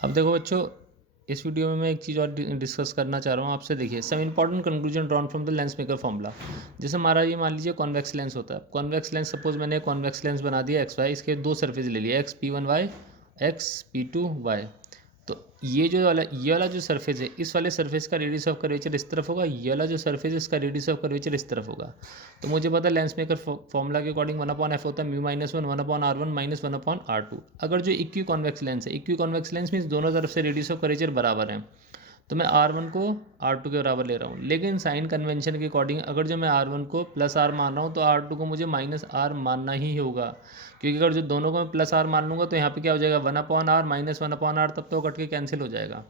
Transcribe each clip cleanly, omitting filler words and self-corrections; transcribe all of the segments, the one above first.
अब देखो बच्चों, इस वीडियो में मैं एक चीज़ और डिस्कस करना चाह रहा हूँ आपसे। देखिए, some important conclusion drawn from the lens maker formula. जैसे हमारा ये मान लीजिए कॉन्वेक्स लेंस होता है। कॉन्वेक्स लेंस, सपोज मैंने कॉन्वेक्स लेंस बना दिया एक्स वाई, इसके दो सरफेस ले लिए, X P one Y, X P two Y. तो ये वाला जो सरफेस है, इस वाले सरफेस का रेडियस ऑफ कर्वेचर इस तरफ होगा, ये वाला जो सरफेस है इसका रेडियस ऑफ कर्वेचर इस तरफ होगा। तो मुझे पता है लेंस मेकर फॉर्मूला के अकॉर्डिंग 1/f होता है mu minus one, 1/r1 minus 1/r2। अगर जो इक्वी कॉन्वेक्स लेंस है, इक्वी कॉन्वेक्स लेंस मीन्स दोनों तरफ से रेडियस ऑफ कर्वेचर बराबर है, तो मैं R1 को R2 के बराबर ले रहा हूँ। लेकिन साइन कन्वेंशन के अकॉर्डिंग अगर जो मैं R1 को प्लस R मान रहा हूँ तो R2 को मुझे माइनस R मानना ही होगा, क्योंकि अगर जो दोनों को मैं प्लस R मान लूँगा तो यहाँ पे क्या हो जाएगा, 1/r माइनस 1/r, तब तो कट के कैंसिल हो जाएगा।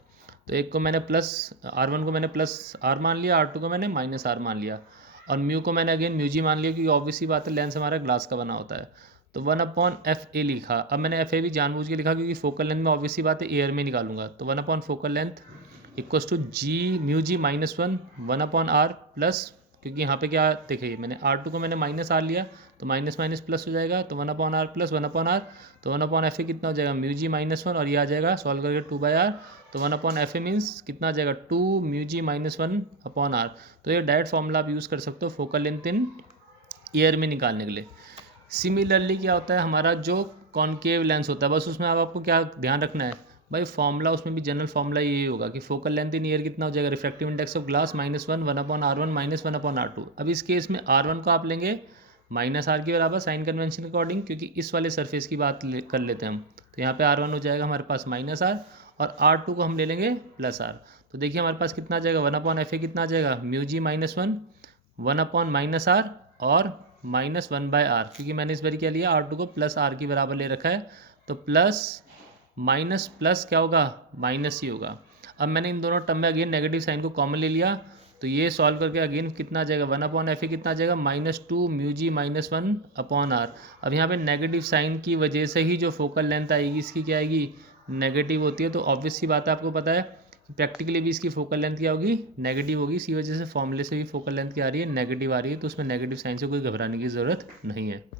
तो एक को मैंने प्लस R1 को मैंने प्लस R मान लिया, R2 को मैंने माइनस R मान लिया, और म्यू को मैंने अगेन म्यू जी मान लिया, क्योंकि ऑब्वियसली बात है लेंस हमारा ग्लास का बना होता है। तो 1/FA लिखा। अब मैंने FA भी जानबूझ के लिखा क्योंकि फोकल लेंथ में ऑब्वियसली बात है एयर में निकालूंगा, तो one by focal length equals to g mu g minus one, 1/r plus, क्योंकि यहाँ पे क्या देखिए मैंने R2 को मैंने माइनस R लिया तो माइनस माइनस प्लस हो जाएगा, तो 1/r प्लस 1/r, तो 1/FA कितना हो जाएगा म्यू जी माइनस वन, और ये आ जाएगा सॉल्व करके 2/r। तो 1/FA मीन्स कितना आ जाएगा 2 म्यू जी माइनस 1/r। तो ये डायरेक्ट फॉर्मूला आप यूज़ कर सकते हो फोकल लेंथ इन ईयर में निकालने के लिए। सिमिलरली क्या होता है, हमारा जो कॉनकेव लेंस होता है, बस उसमें अब आपको क्या ध्यान रखना है भाई, फॉर्मूला उसमें भी जनरल फॉर्मूला यही होगा कि फोकल लेंथ इन ईयर कितना हो जाएगा, refractive index of glass minus one, 1/r1 minus 1/r2। अब इस केस में R1 को आप लेंगे माइनस R के बराबर साइन कन्वेंशन के अकॉर्डिंग, क्योंकि इस वाले सरफेस की बात कर लेते हैं हम। तो यहाँ पे R1 हो जाएगा हमारे पास माइनस R, और R2 को हम ले लेंगे प्लस R। तो देखिए हमारे पास कितना आ जाएगा, 1/FA कितना आ जाएगा mu g minus one, 1/-R और माइनस 1/r, क्योंकि मैंने इस बार क्या लिया R2 को प्लस R के बराबर ले रखा है। तो प्लस माइनस प्लस क्या होगा, माइनस ही होगा। अब मैंने इन दोनों टर्म में अगेन नेगेटिव साइन को कॉमन ले लिया, तो ये सॉल्व करके अगेन कितना आ जाएगा, 1/FA कितना आ जाएगा -2 म्यू जी माइनस 1/r। अब यहाँ पे नेगेटिव साइन की वजह से ही जो फोकल लेंथ आएगी इसकी क्या आएगी, नेगेटिव होती है। तो ऑब्वियस सी बात है, आपको पता है प्रैक्टिकली भी इसकी फोकल लेंथ क्या होगी, नेगेटिव होगी। इसी वजह से फॉर्मूले से भी फोकल लेंथ क्या आ रही है, नेगेटिव आ रही है। तो उसमें नेगेटिव साइन से कोई घबराने की ज़रूरत नहीं है।